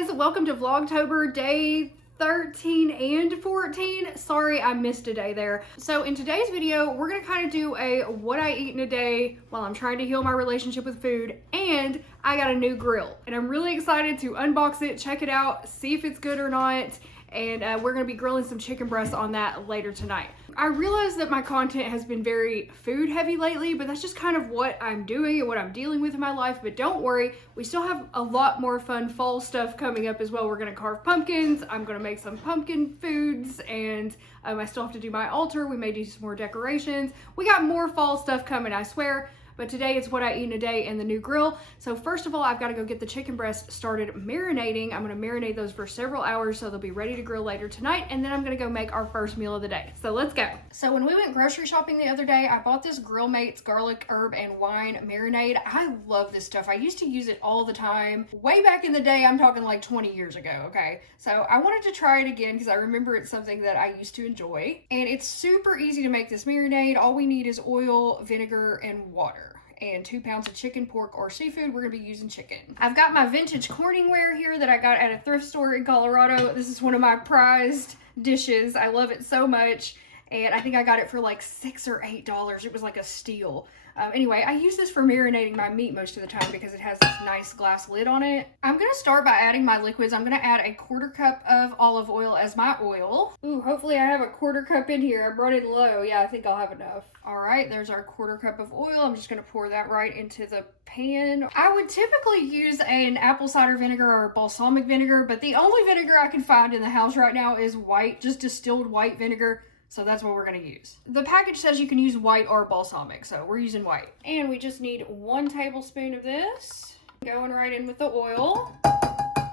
guys, welcome to Vlogtober day 13 and 14. Sorry, I missed a day there. So in today's video, we're gonna kind of do a what I eat in a day while I'm trying to heal my relationship with food, and I got a new grill and I'm really excited to unbox it, check it out, see if it's good or not. And we're gonna be grilling some chicken breasts on that later tonight. I realize that my content has been very food heavy lately, but that's just kind of what I'm doing and what I'm dealing with in my life. But don't worry, we still have a lot more fun fall stuff coming up as well. We're gonna carve pumpkins, I'm gonna make some pumpkin foods, and I still have to do my altar. We may do some more decorations. We got more fall stuff coming, I swear. But today it's what I eat in a day and the new grill. So first of all, I've got to go get the chicken breast started marinating. I'm going to marinate those for several hours so they'll be ready to grill later tonight. And then I'm going to go make our first meal of the day. So let's go. So when we went grocery shopping the other day, I bought this Grill Mates garlic, herb, and wine marinade. I love this stuff. I used to use it all the time. Way back in the day, I'm talking like 20 years ago, okay? So I wanted to try it again because I remember it's something that I used to enjoy. And it's super easy to make this marinade. All we need is oil, vinegar, and water. And 2 pounds of chicken, pork, or seafood. We're gonna be using chicken. I've got my vintage Corningware here that I got at a thrift store in Colorado. This is one of my prized dishes. I love it so much. And I think I got it for like $6 or $8. It was like a steal. Anyway, I use this for marinating my meat most of the time because it has this nice glass lid on it. I'm gonna start by adding my liquids. I'm gonna add a 1/4 cup of olive oil as my oil. Ooh, hopefully I have a 1/4 cup in here. I'm running low. Yeah, I think I'll have enough. All right, there's our 1/4 cup of oil. I'm just gonna pour that right into the pan. I would typically use an apple cider vinegar or balsamic vinegar, but the only vinegar I can find in the house right now is white, just distilled white vinegar. So that's what we're gonna use. The package says you can use white or balsamic, so we're using white. And we just need 1 tablespoon of this, going right in with the oil.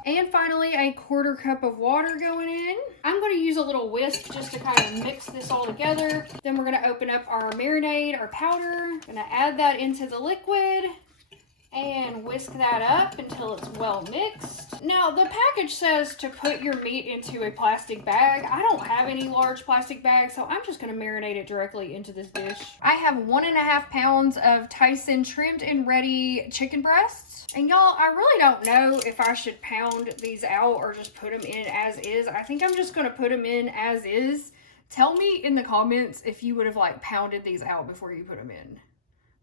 And finally, a 1/4 cup of water going in. I'm gonna use a little whisk just to kind of mix this all together. Then we're gonna open up our marinade, our powder. Gonna add that into the liquid and whisk that up until it's well mixed. Now, the package says to put your meat into a plastic bag. I don't have any large plastic bags, so I'm just gonna marinate it directly into this dish. I have 1.5 pounds of Tyson trimmed and ready chicken breasts. And y'all, I really don't know if I should pound these out or just put them in as is. I think I'm just gonna put them in as is. Tell me in the comments if you would have like pounded these out before you put them in.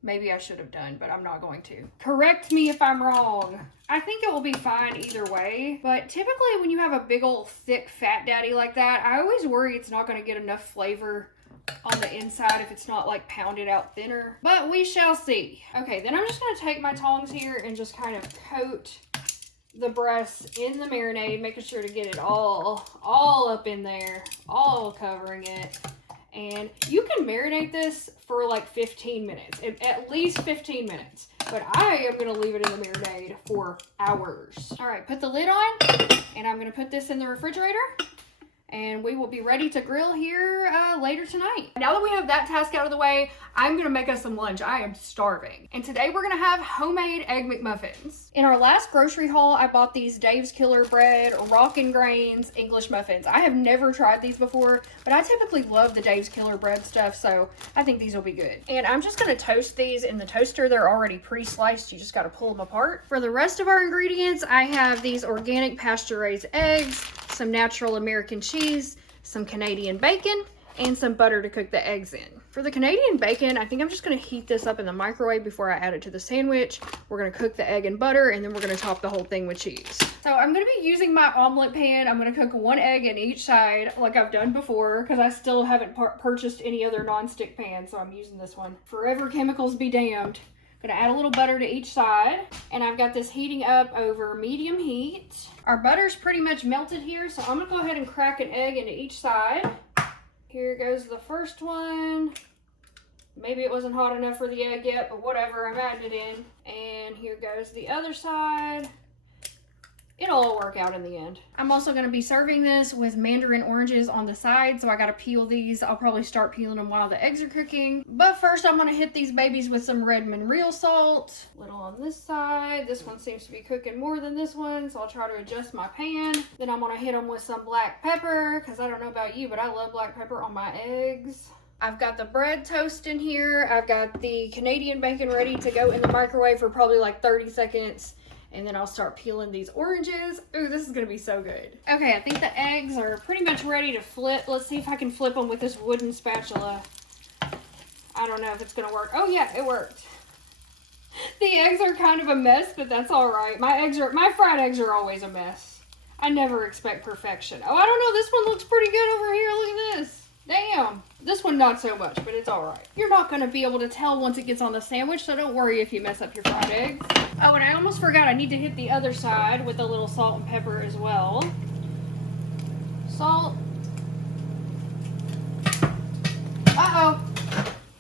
Maybe I should have done, but I'm not going to. Correct me if I'm wrong. I think it will be fine either way, but typically when you have a big old thick fat daddy like that, I always worry it's not gonna get enough flavor on the inside if it's not like pounded out thinner, but we shall see. Okay, then I'm just gonna take my tongs here and just kind of coat the breasts in the marinade, making sure to get it all up in there, all covering it. And you can marinate this for like 15 minutes, at least 15 minutes. But I am gonna leave it in the marinade for hours. All right, put the lid on, and I'm gonna put this in the refrigerator. And we will be ready to grill here later tonight. Now that we have that task out of the way, I'm gonna make us some lunch. I am starving. And today we're gonna have homemade egg McMuffins. In our last grocery haul, I bought these Dave's Killer Bread Rockin' Grains English muffins. I have never tried these before, but I typically love the Dave's Killer Bread stuff, so I think these will be good. And I'm just gonna toast these in the toaster. They're already pre-sliced. You just gotta pull them apart. For the rest of our ingredients, I have these organic pasture-raised eggs, some natural American cheese, some Canadian bacon, and some butter to cook the eggs in. For the Canadian bacon, I think I'm just gonna heat this up in the microwave before I add it to the sandwich. We're gonna cook the egg and butter, and then we're gonna top the whole thing with cheese. So I'm gonna be using my omelet pan. I'm gonna cook 1 egg in each side like I've done before because I still haven't purchased any other non-stick pan, so I'm using this one. Forever chemicals be damned. Gonna add a little butter to each side, and I've got this heating up over medium heat. Our butter's pretty much melted here, so I'm gonna go ahead and crack an egg into each side. Here goes the first one. Maybe it wasn't hot enough for the egg yet, but whatever, I'm adding it in. And here goes the other side. It'll all work out in the end. I'm also going to be serving this with mandarin oranges on the side, so I got to peel these. I'll probably start peeling them while the eggs are cooking. But first, I'm going to hit these babies with some Redmond real salt. Little on this side. This one seems to be cooking more than this one, so I'll try to adjust my pan. Then I'm going to hit them with some black pepper, because I don't know about you, but I love black pepper on my eggs. I've got the bread toast in here. I've got the Canadian bacon ready to go in the microwave for probably like 30 seconds. And then I'll start peeling these oranges. Ooh, this is gonna be so good. Okay, I think the eggs are pretty much ready to flip. Let's see if I can flip them with this wooden spatula. I don't know if it's gonna work. Oh yeah, it worked. The eggs are kind of a mess, but that's all right. My fried eggs are always a mess. I never expect perfection. Oh, I don't know, this one looks pretty good over here. Look at this. Damn. This one not so much, but it's all right. You're not gonna be able to tell once it gets on the sandwich, so don't worry if you mess up your fried eggs. Oh, and I almost forgot, I need to hit the other side with a little salt and pepper as well. Salt. Uh-oh.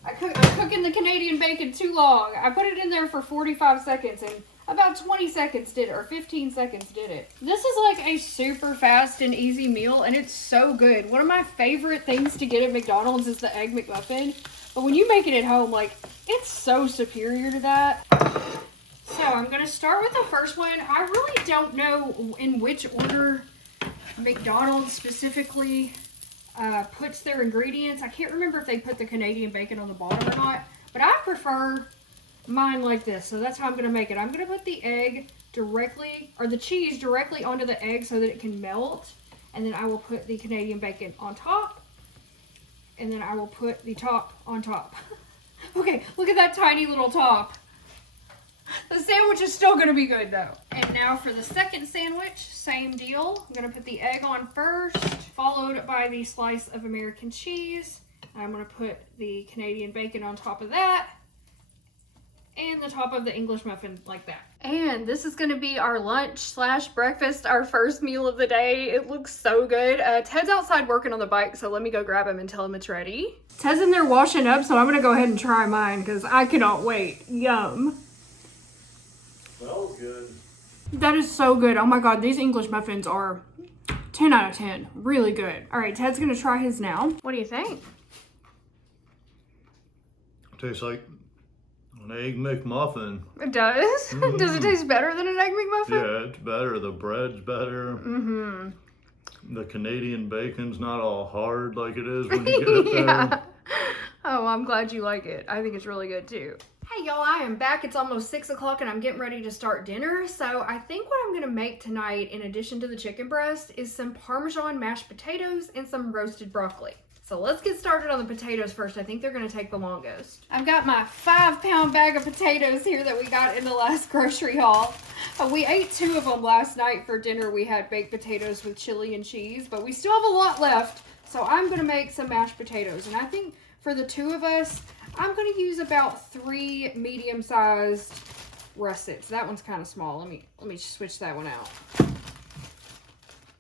I'm cooking the Canadian bacon too long. I put it in there for 45 seconds and about 20 seconds did it, or 15 seconds did it. This is like a super fast and easy meal, and it's so good. One of my favorite things to get at McDonald's is the Egg McMuffin. But when you make it at home, like, it's so superior to that. So I'm gonna start with the first one. I really don't know in which order McDonald's specifically puts their ingredients. I can't remember if they put the Canadian bacon on the bottom or not, but I prefer mine like this. So that's how I'm gonna make it. I'm gonna put the egg directly, or the cheese directly onto the egg so that it can melt, and then I will put the Canadian bacon on top, and then I will put the top on top. Okay, look at that tiny little top. The sandwich is still gonna be good though. And now for the second sandwich, same deal. I'm gonna put the egg on first, followed by the slice of American cheese. I'm gonna put the Canadian bacon on top of that, and the top of the English muffin like that. And this is gonna be our lunch slash breakfast, our first meal of the day. It looks so good. Ted's outside working on the bike, so let me go grab him and tell him it's ready. Ted's in there washing up, so I'm gonna go ahead and try mine because I cannot wait. Yum. Smells good. That is so good. Oh my God, these English muffins are 10 out of 10. Really good. All right, Ted's gonna try his now. What do you think? Tastes like an Egg McMuffin. It does? Mm-hmm. Does it taste better than an Egg McMuffin? Yeah, it's better. The bread's better. Mm-hmm. The Canadian bacon's not all hard like it is when you get it there. Yeah. Oh, I'm glad you like it. I think it's really good too. Hey y'all, I am back. It's almost 6 o'clock and I'm getting ready to start dinner. So I think what I'm gonna make tonight, in addition to the chicken breast, is some Parmesan mashed potatoes and some roasted broccoli. So let's get started on the potatoes first. I think they're gonna take the longest. I've got my 5-pound bag of potatoes here that we got in the last grocery haul. We ate 2 of them last night for dinner. We had baked potatoes with chili and cheese, but we still have a lot left. So I'm gonna make some mashed potatoes. And I think for the 2 of us, I'm gonna use about 3 medium-sized russets. That one's kind of small. Let me switch that one out.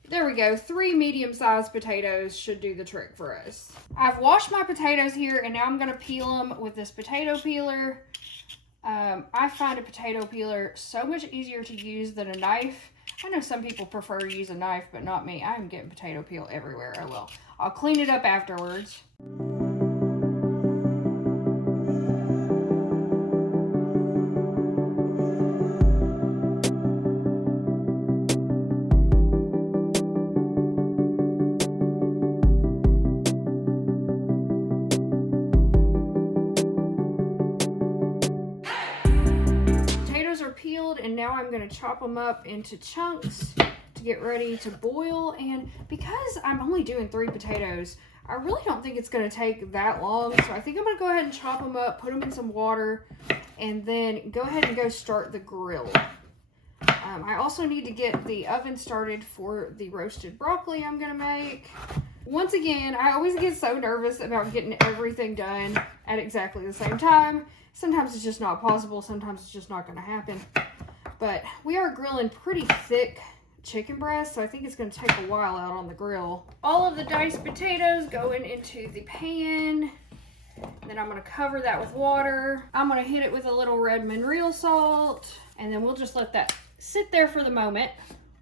There we go. 3 medium-sized potatoes should do the trick for us. I've washed my potatoes here, and now I'm gonna peel them with this potato peeler. I find a potato peeler so much easier to use than a knife. I know some people prefer to use a knife, but not me. I am getting potato peel everywhere. I will. I'll clean it up afterwards. Peeled, and now I'm going to chop them up into chunks to get ready to boil. And because I'm only doing 3 potatoes, I really don't think it's going to take that long, so I think I'm going to go ahead and chop them up, put them in some water, and then go ahead and go start the grill. I also need to get the oven started for the roasted broccoli I'm going to make. Once again, I always get so nervous about getting everything done at exactly the same time. Sometimes it's just not possible. Sometimes it's just not going to happen. But we are grilling pretty thick chicken breast, so I think it's going to take a while out on the grill. All of the diced potatoes going into the pan. Then I'm going to cover that with water. I'm going to hit it with a little Redmond real salt. And then we'll just let that sit there for the moment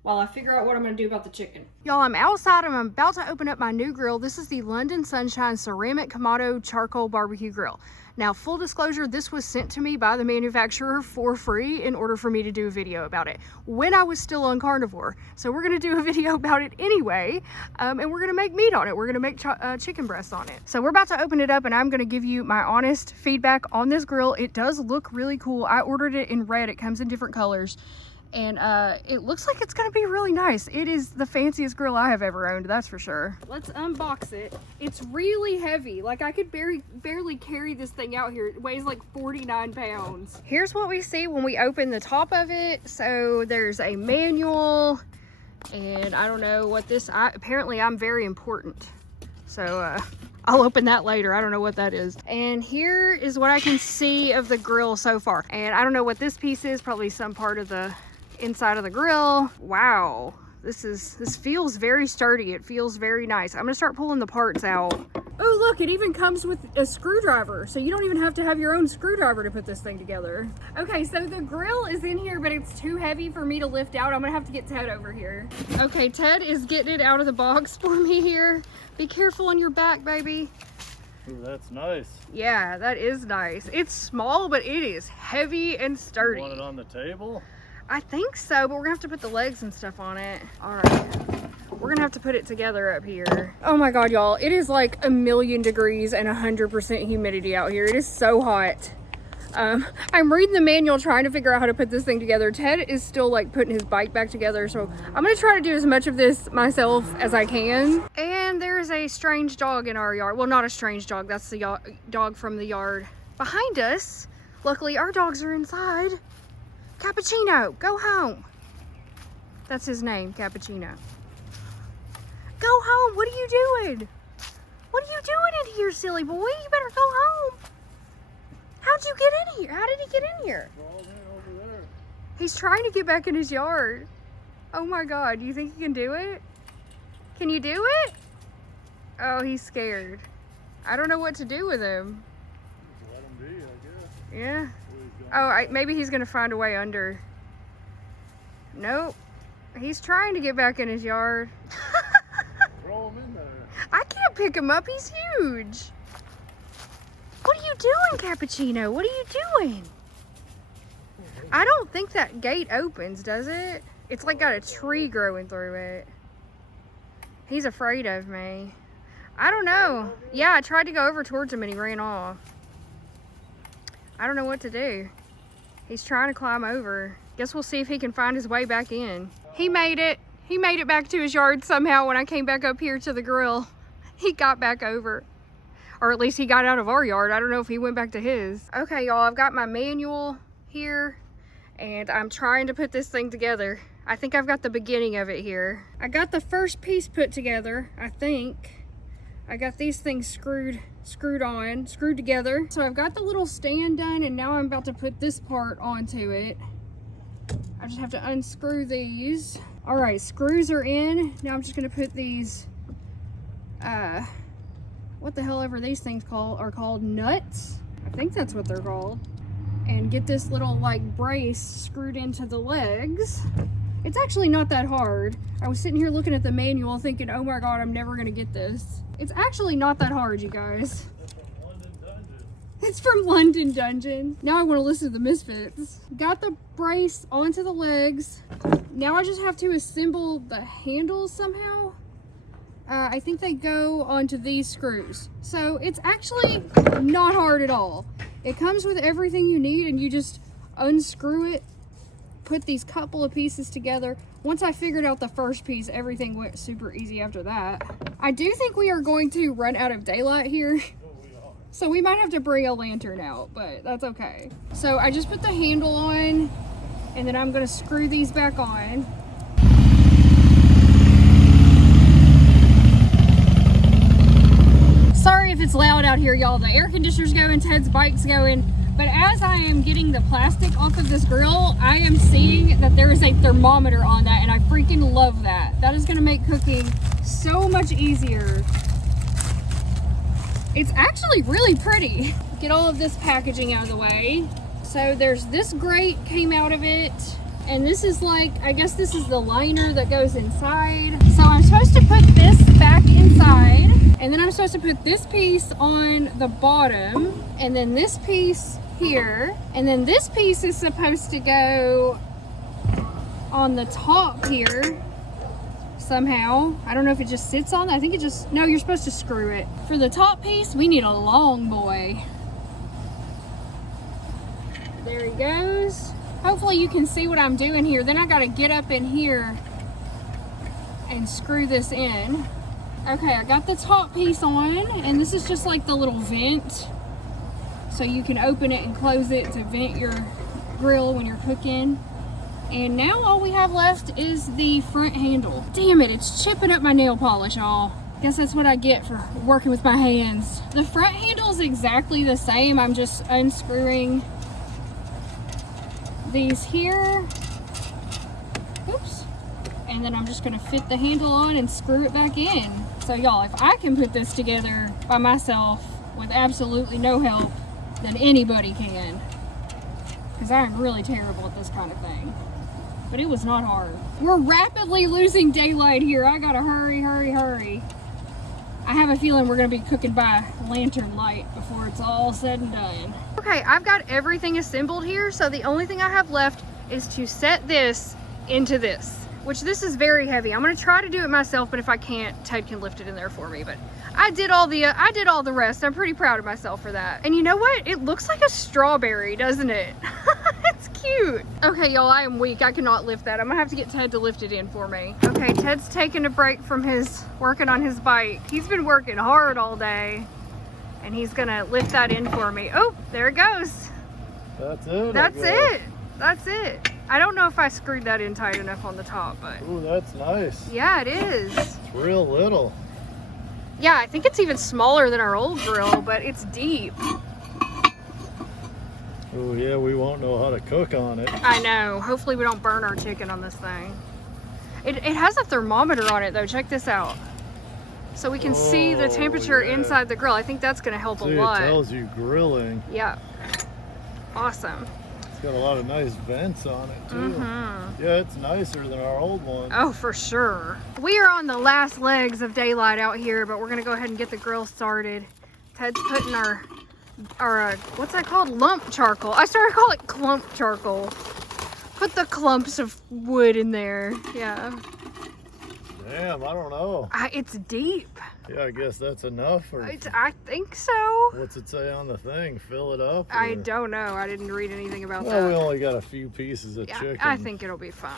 while I figure out what I'm going to do about the chicken. Y'all, I'm outside and I'm about to open up my new grill. This is the London Sunshine Ceramic Kamado Charcoal Barbecue Grill. Now, full disclosure, this was sent to me by the manufacturer for free in order for me to do a video about it when I was still on carnivore. So we're gonna do a video about it anyway, and we're gonna make meat on it. We're gonna make chicken breasts on it. So we're about to open it up and I'm gonna give you my honest feedback on this grill. It does look really cool. I ordered it in red. It comes in different colors. And it looks like it's gonna be really nice. It is the fanciest grill I have ever owned, that's for sure. Let's unbox it. It's really heavy. Like I could barely carry this thing out here. It weighs like 49 pounds. Here's what we see when we open the top of it. So there's a manual, and I don't know what this, apparently I'm very important. So I'll open that later. I don't know what that is. And here is what I can see of the grill so far. And I don't know what this piece is, probably some part of the inside of the grill. Wow, this feels very sturdy. It feels very nice. I'm gonna start pulling the parts out. Oh look, it even comes with a screwdriver, so you don't even have to have your own screwdriver to put this thing together. Okay, so the grill is in here, but it's too heavy for me to lift out. I'm gonna have to get Ted over here. Okay, Ted is getting it out of the box for me here. Be careful on your back, baby. Ooh, that's nice. Yeah, that is nice. It's small, but it is heavy and sturdy. You want it on the table? I think so, but we're gonna have to put the legs and stuff on it. All right, we're gonna have to put it together up here. Oh my God, y'all, it is like 1,000,000 degrees and 100% humidity out here. It is so hot. I'm reading the manual trying to figure out how to put this thing together. Ted is still like putting his bike back together, so I'm gonna try to do as much of this myself as I can. And there's a strange dog in our yard. Well, not a strange dog, that's the dog from the yard behind us. Luckily our dogs are inside. Cappuccino, go home. That's his name, Cappuccino. Go home, what are you doing? What are you doing in here, silly boy? You better go home. How'd you get in here? How did he get in here? Crawled in over there. He's trying to get back in his yard. Oh my God, do you think he can do it? Can you do it? Oh, he's scared. I don't know what to do with him. Just let him be, I guess. Yeah. Oh, maybe he's gonna find a way under. Nope. He's trying to get back in his yard. Throw him in there. I can't pick him up, he's huge. What are you doing, Cappuccino? What are you doing? I don't think that gate opens, does it? It's like got a tree growing through it. He's afraid of me. I don't know. Yeah, I tried to go over towards him and he ran off. I don't know what to do. He's trying to climb over. Guess we'll see if he can find his way back in. He made it. He made it back to his yard somehow when I came back up here to the grill. He got back over. Or at least he got out of our yard. I don't know if he went back to his. Okay, y'all, I've got my manual here and I'm trying to put this thing together. I think I've got the beginning of it here. I got the first piece put together, I think. I got these things screwed together. So I've got the little stand done and now I'm about to put this part onto it. I just have to unscrew these. All right, screws are in. Now I'm just gonna put these, what the hell ever these things are called, nuts? I think that's what they're called. And get this little like brace screwed into the legs. It's actually not that hard. I was sitting here looking at the manual thinking, oh my God, I'm never gonna get this. It's actually not that hard, you guys. It's from London Dungeon. Now I want to listen to the Misfits. Got the brace onto the legs. Now I just have to assemble the handles somehow. I think they go onto these screws. So it's actually not hard at all. It comes with everything you need and you just unscrew it, put these couple of pieces together. Once I figured out the first piece, everything went super easy after that. I do think we are going to run out of daylight here. So we might have to bring a lantern out, but that's okay. So I just put the handle on and then I'm gonna screw these back on. Sorry if it's loud out here, y'all. The air conditioner's going, Ted's bike's going. But as I am getting the plastic off of this grill, I am seeing that there is a thermometer on that and I freaking love that. That is gonna make cooking so much easier. It's actually really pretty. Get all of this packaging out of the way. So there's this grate came out of it. And this is like, I guess this is the liner that goes inside. So I'm supposed to put this back inside. And then I'm supposed to put this piece on the bottom. And then this piece here. And then this piece is supposed to go on the top here. Somehow. I don't know if it just sits on. I think it just, no, you're supposed to screw it. For the top piece, we need a long boy. There he goes. Hopefully you can see what I'm doing here. Then I gotta get up in here and screw this in. Okay, I got the top piece on, and this is just like the little vent. So you can open it and close it to vent your grill when you're cooking. And now all we have left is the front handle. Damn it, it's chipping up my nail polish, y'all. Guess that's what I get for working with my hands. The front handle is exactly the same. I'm just unscrewing these here. Oops. And then I'm just gonna fit the handle on and screw it back in. So y'all, if I can put this together by myself with absolutely no help, then anybody can. Because I'm really terrible at this kind of thing. But it was not hard. We're rapidly losing daylight here. I gotta hurry, hurry, hurry. I have a feeling we're gonna be cooking by lantern light before it's all said and done. Okay, I've got everything assembled here, so the only thing I have left is to set this into this, which this is very heavy. I'm gonna try to do it myself, but if I can't, Ted can lift it in there for me. But I did all the rest. I'm pretty proud of myself for that. And you know what? It looks like a strawberry, doesn't it? It's cute. Okay, y'all, I am weak. I cannot lift that. I'm gonna have to get Ted to lift it in for me. Okay, Ted's taking a break from his working on his bike. He's been working hard all day, and he's gonna lift that in for me. Oh, there it goes. That's it. That's it. That's it. I don't know if I screwed that in tight enough on the top, but. Ooh, that's nice. Yeah, it is. It's real little. Yeah, I think it's even smaller than our old grill, but it's deep. Oh yeah, we won't know how to cook on it. I know. Hopefully we don't burn our chicken on this thing. It has a thermometer on it though. Check this out. So we can see the temperature inside the grill. I think that's going to help a lot. It tells you grilling. Yeah. Awesome. It's got a lot of nice vents on it too. Yeah, it's nicer than our old one. Oh, for sure. We are on the last legs of daylight out here, but we're going to go ahead and get the grill started. Ted's putting our what's that called? Lump charcoal. I started to call it clump charcoal. Put the clumps of wood in there. Yeah. Damn, I don't know. It's deep. Yeah, I guess that's enough. Or I think so. What's it say on the thing? Fill it up? Or? I don't know. I didn't read anything about well, that. we only got a few pieces of chicken. I think it'll be fine.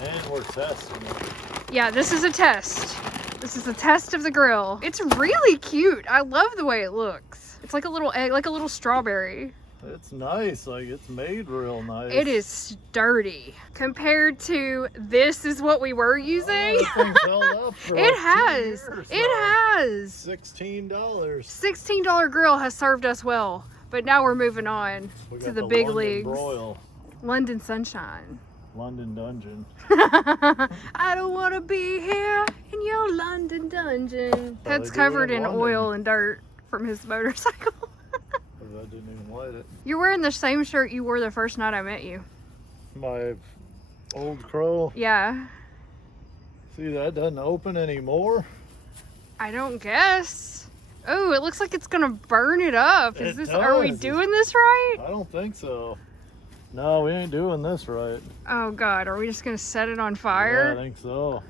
And we're testing it. Yeah, this is a test. This is a test of the grill. It's really cute. I love the way it looks. It's like a little egg, like a little strawberry. It's nice. Like, it's made real nice. It is sturdy. Compared to this is what we were using. That thing's held up for It like has. 2 years, It has. $16. $16 grill has served us well. But now we're moving on to the big London leagues. Broil. London Sunshine. London Dungeon. I don't want to be here in your London dungeon. Ted's covered in oil and dirt from his motorcycle. I didn't even light it. You're wearing the same shirt you wore the first night I met you. My old crow. Yeah. See, that doesn't open anymore. I don't guess. Oh, it looks like it's gonna burn it up. Are we doing this right? I don't think so. No, we ain't doing this right. Oh God, are we just gonna set it on fire? Yeah, I think so.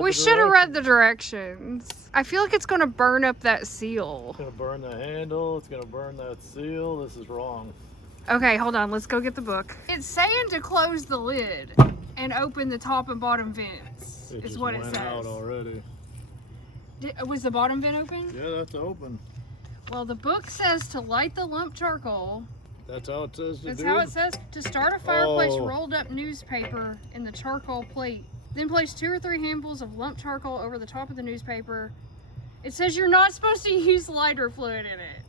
We should have read the directions. I feel like it's gonna burn up that seal. It's gonna burn the handle, it's gonna burn that seal. This is wrong. Okay, hold on, let's go get the book. It's saying to close the lid and open the top and bottom vents. It is just what it went says. out already. Was the bottom vent open? Yeah, that's open. Well, the book says to light the lump charcoal. That's how it says to do. That's how it says. To start a fireplace, rolled up newspaper in the charcoal plate. Then place 2 or 3 handfuls of lump charcoal over the top of the newspaper. It says you're not supposed to use lighter fluid in it.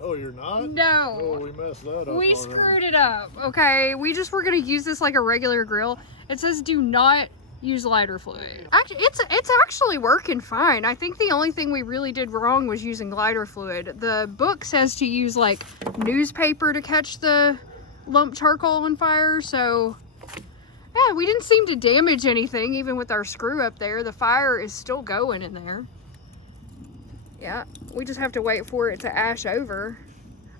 Oh, you're not? No. Oh, we messed that up. We screwed it up. Okay, we just were gonna use this like a regular grill. It says do not use lighter fluid. Actually, it's actually working fine. I think the only thing we really did wrong was using lighter fluid. The book says to use like newspaper to catch the lump charcoal on fire, so yeah, we didn't seem to damage anything even with our screw up there. The fire is still going in there. Yeah, we just have to wait for it to ash over.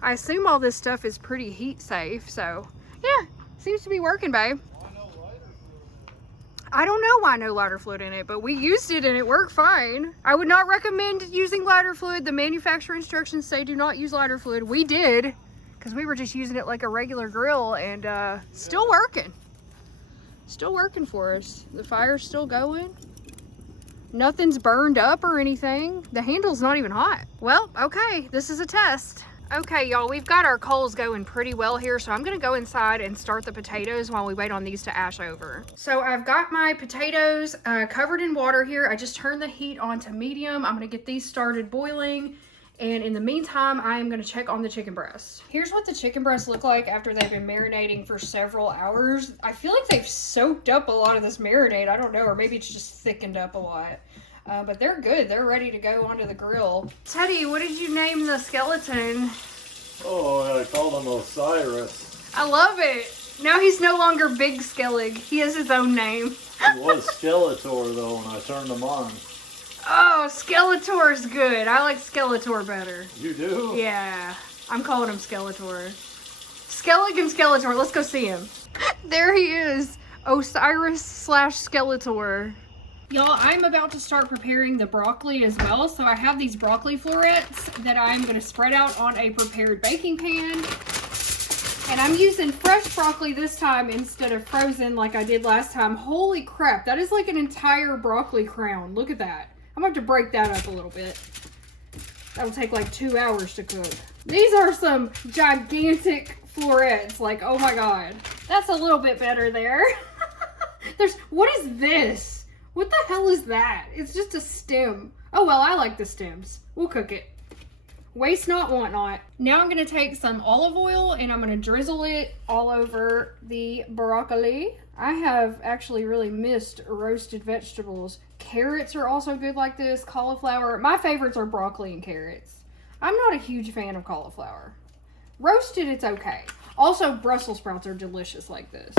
I assume all this stuff is pretty heat safe, so yeah, seems to be working, babe. I don't know why no lighter fluid in it, but we used it and it worked fine. I would not recommend using lighter fluid. The manufacturer instructions say do not use lighter fluid. We did, because we were just using it like a regular grill, and still working. Still working for us. The fire's still going. Nothing's burned up or anything. The handle's not even hot. Well, okay, this is a test. Okay, y'all, we've got our coals going pretty well here, so I'm gonna go inside and start the potatoes while we wait on these to ash over. So I've got my potatoes covered in water here. I just turned the heat on to medium. I'm gonna get these started boiling. And in the meantime, I am gonna check on the chicken breasts. Here's what the chicken breasts look like after they've been marinating for several hours. I feel like they've soaked up a lot of this marinade. I don't know, or maybe it's just thickened up a lot. But they're good. They're ready to go onto the grill. Teddy, what did you name the skeleton? Oh, I called him Osiris. I love it. Now he's no longer Big Skellig. He has his own name. He was Skeletor, though, when I turned him on. Oh, Skeletor's good. I like Skeletor better. You do? Yeah. I'm calling him Skeletor. Skellig and Skeletor. Let's go see him. There he is. Osiris / Skeletor. Y'all, I'm about to start preparing the broccoli as well. So I have these broccoli florets that I'm going to spread out on a prepared baking pan. And I'm using fresh broccoli this time instead of frozen like I did last time. Holy crap, that is like an entire broccoli crown. Look at that. I'm going to have to break that up a little bit. That'll take like 2 hours to cook. These are some gigantic florets. Like, oh my god. That's a little bit better there. What is this? What the hell is that? It's just a stem. Oh well, I like the stems. We'll cook it. Waste not, want not. Now I'm gonna take some olive oil and I'm gonna drizzle it all over the broccoli. I have actually really missed roasted vegetables. Carrots are also good like this, cauliflower. My favorites are broccoli and carrots. I'm not a huge fan of cauliflower. Roasted, it's okay. Also, Brussels sprouts are delicious like this.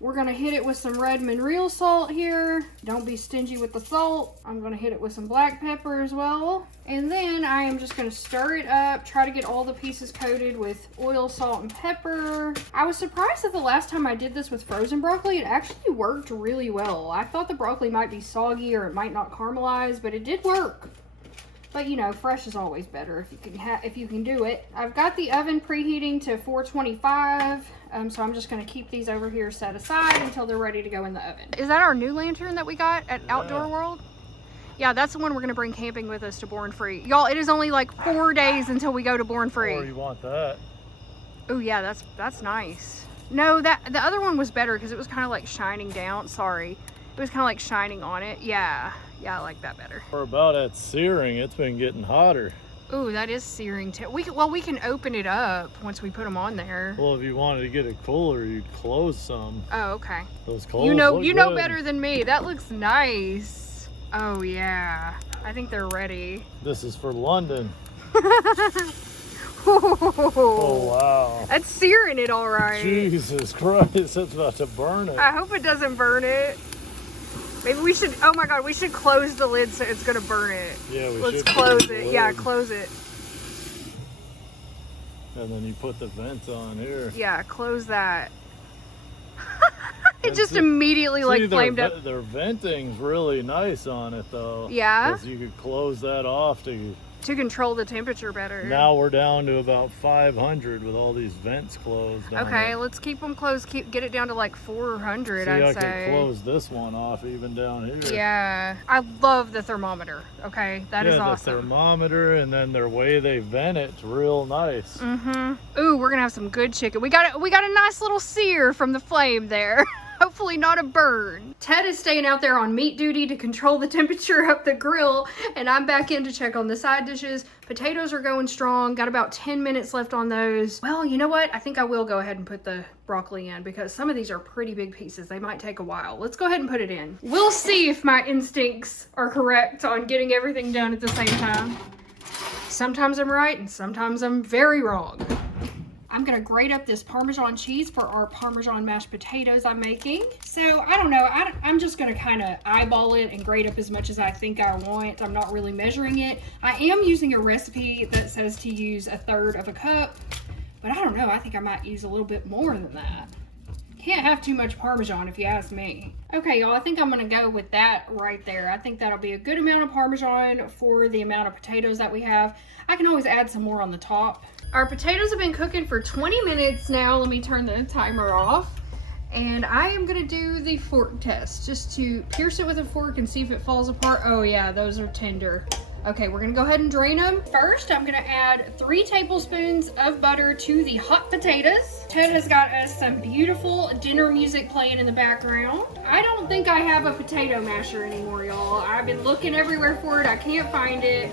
We're gonna hit it with some Redmond real salt here. Don't be stingy with the salt. I'm gonna hit it with some black pepper as well. And then I am just gonna stir it up, try to get all the pieces coated with oil, salt, and pepper. I was surprised that the last time I did this with frozen broccoli, it actually worked really well. I thought the broccoli might be soggy or it might not caramelize, but it did work. But you know, fresh is always better if you can do it. I've got the oven preheating to 425, so I'm just gonna keep these over here set aside until they're ready to go in the oven. Is that our new lantern that we got at Outdoor World? Yeah, that's the one we're gonna bring camping with us to Born Free. Y'all, it is only like 4 days until we go to Born Free. Or you want that? Oh yeah, that's nice. No, the other one was better because it was kind of like shining down. Sorry, it was kind of like shining on it. Yeah, I like that better. We're about at searing. It's been getting hotter. Ooh, that is searing too. We can open it up once we put them on there. Well, if you wanted to get it cooler, you'd close some. Oh, okay. Those coals you know good. better than me. That looks nice. Oh yeah, I think they're ready. This is for London. Oh wow. That's searing it all right. Jesus Christ, it's about to burn it. I hope it doesn't burn it. Maybe we should, oh my god, we should close the lid so it's gonna burn it. Yeah, we should. Let's close it. Yeah, close it. And then you put the vents on here. Yeah, close that. It just immediately like flamed up. Their venting's really nice on it though. Yeah? Because you could close that off to control the temperature better. Now we're down to about 500 with all these vents closed. Okay, let's keep them closed. Get it down to like 400. See, I'd I say. could close this one off even down here. Yeah, I love the thermometer. Okay, that is awesome. The thermometer and then their way they vent it's real nice. Mm-hmm. Ooh, we're gonna have some good chicken. We got a nice little sear from the flame there. Hopefully not a burn. Ted is staying out there on meat duty to control the temperature of the grill, and I'm back in to check on the side dishes. Potatoes are going strong. Got about 10 minutes left on those. Well, you know what? I think I will go ahead and put the broccoli in because some of these are pretty big pieces. They might take a while. Let's go ahead and put it in. We'll see if my instincts are correct on getting everything done at the same time. Sometimes I'm right and sometimes I'm very wrong. I'm gonna grate up this Parmesan cheese for our Parmesan mashed potatoes I'm making. So I don't know, I'm just gonna kind of eyeball it and grate up as much as I think I want. I'm not really measuring it. I am using a recipe that says to use 1/3 cup, but I don't know, I think I might use a little bit more than that. Can't have too much Parmesan if you ask me. Okay, y'all, I think I'm gonna go with that right there. I think that'll be a good amount of Parmesan for the amount of potatoes that we have. I can always add some more on the top. Our potatoes have been cooking for 20 minutes now. Let me turn the timer off. And I am gonna do the fork test, just to pierce it with a fork and see if it falls apart. Oh yeah, those are tender. Okay, we're gonna go ahead and drain them. First, I'm gonna add 3 tablespoons of butter to the hot potatoes. Ted has got us some beautiful dinner music playing in the background. I don't think I have a potato masher anymore, y'all. I've been looking everywhere for it, I can't find it.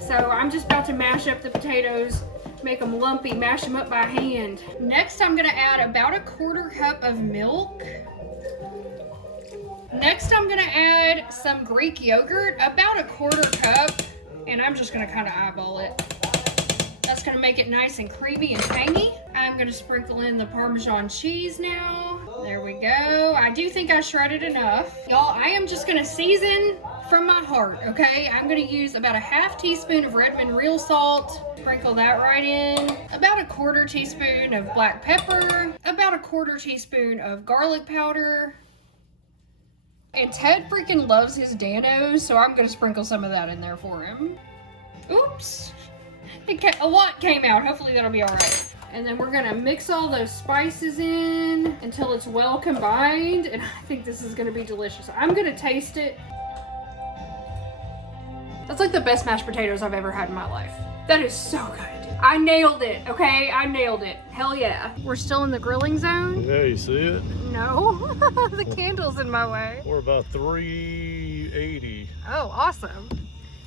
So I'm just about to mash up the potatoes, make them lumpy, mash them up by hand. Next, I'm gonna add about a 1/4 cup of milk. Next, I'm gonna add some Greek yogurt, about a 1/4 cup, and I'm just gonna kind of eyeball it. That's gonna make it nice and creamy and tangy. I'm gonna sprinkle in the Parmesan cheese now. There we go. I do think I shredded enough. Y'all, I am just gonna season from my heart, okay? I'm gonna use about a 1/2 teaspoon of Redmond real salt. Sprinkle that right in. About a 1/4 teaspoon of black pepper. About a 1/4 teaspoon of garlic powder. And Ted freaking loves his Danos, so I'm gonna sprinkle some of that in there for him. Oops. A lot came out. Hopefully that'll be all right. And then we're gonna mix all those spices in until it's well combined. And I think this is gonna be delicious. I'm gonna taste it. That's like the best mashed potatoes I've ever had in my life. That is so good. I nailed it, okay? I nailed it. Hell yeah. We're still in the grilling zone. Yeah, you see it? No, the candle's in my way. We're about 380. Oh, awesome.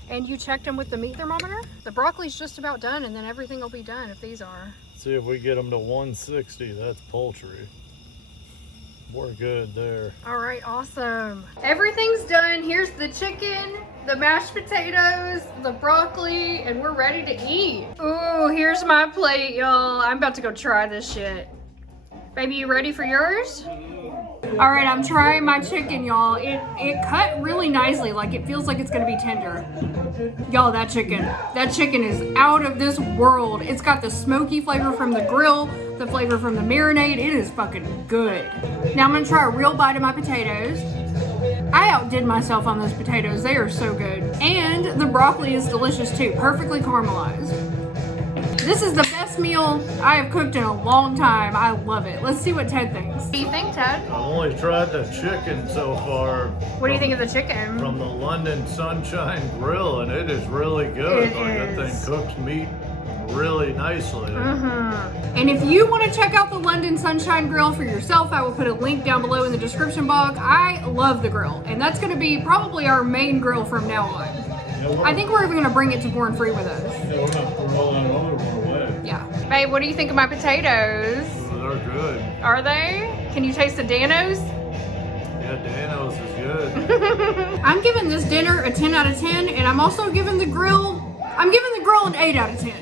And you checked them with the meat thermometer? The broccoli's just about done, and then everything will be done if these are. See if we get them to 160. That's poultry. We're good there. All right, awesome. Everything's done. Here's the chicken, the mashed potatoes, the broccoli, and we're ready to eat. Ooh, here's my plate, y'all. I'm about to go try this shit. Baby, you ready for yours? All right, I'm trying my chicken, y'all. It cut really nicely. Like, it feels like it's gonna be tender. Y'all, that chicken is out of this world. It's got the smoky flavor from the grill, the flavor from the marinade. It is fucking good. Now I'm gonna try a real bite of my potatoes. I outdid myself on those potatoes. They are so good. And the broccoli is delicious too, perfectly caramelized. This is the best meal I have cooked in a long time. I love it. Let's see what Ted thinks. What do you think, Ted? I've only tried the chicken so far. What do you think of the chicken? From the London Sunshine Grill, and it is really good. That thing cooks meat really nicely. And if you want to check out the London Sunshine Grill for yourself, I will put a link down below in the description box. I love the grill, and that's going to be probably our main grill from now on. I think we're even going to bring it to Born Free with us. Yeah, we're going to throw that other one away. Yeah. Babe, what do you think of my potatoes? They're good. Are they? Can you taste the Danos? Yeah, Danos is good. I'm giving this dinner a 10 out of 10, and I'm also giving the grill, an 8 out of 10.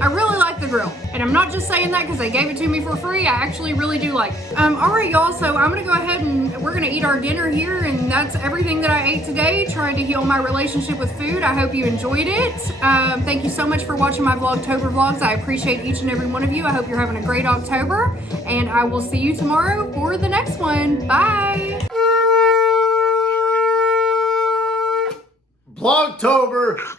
I really like the grill, and I'm not just saying that because they gave it to me for free. I actually really do like it. All right, y'all, so I'm gonna go ahead and we're gonna eat our dinner here, and that's everything that I ate today, trying to heal my relationship with food. I hope you enjoyed it. Thank you so much for watching my Vlogtober vlogs. I appreciate each and every one of you. I hope you're having a great October, and I will see you tomorrow for the next one. Bye. Vlogtober!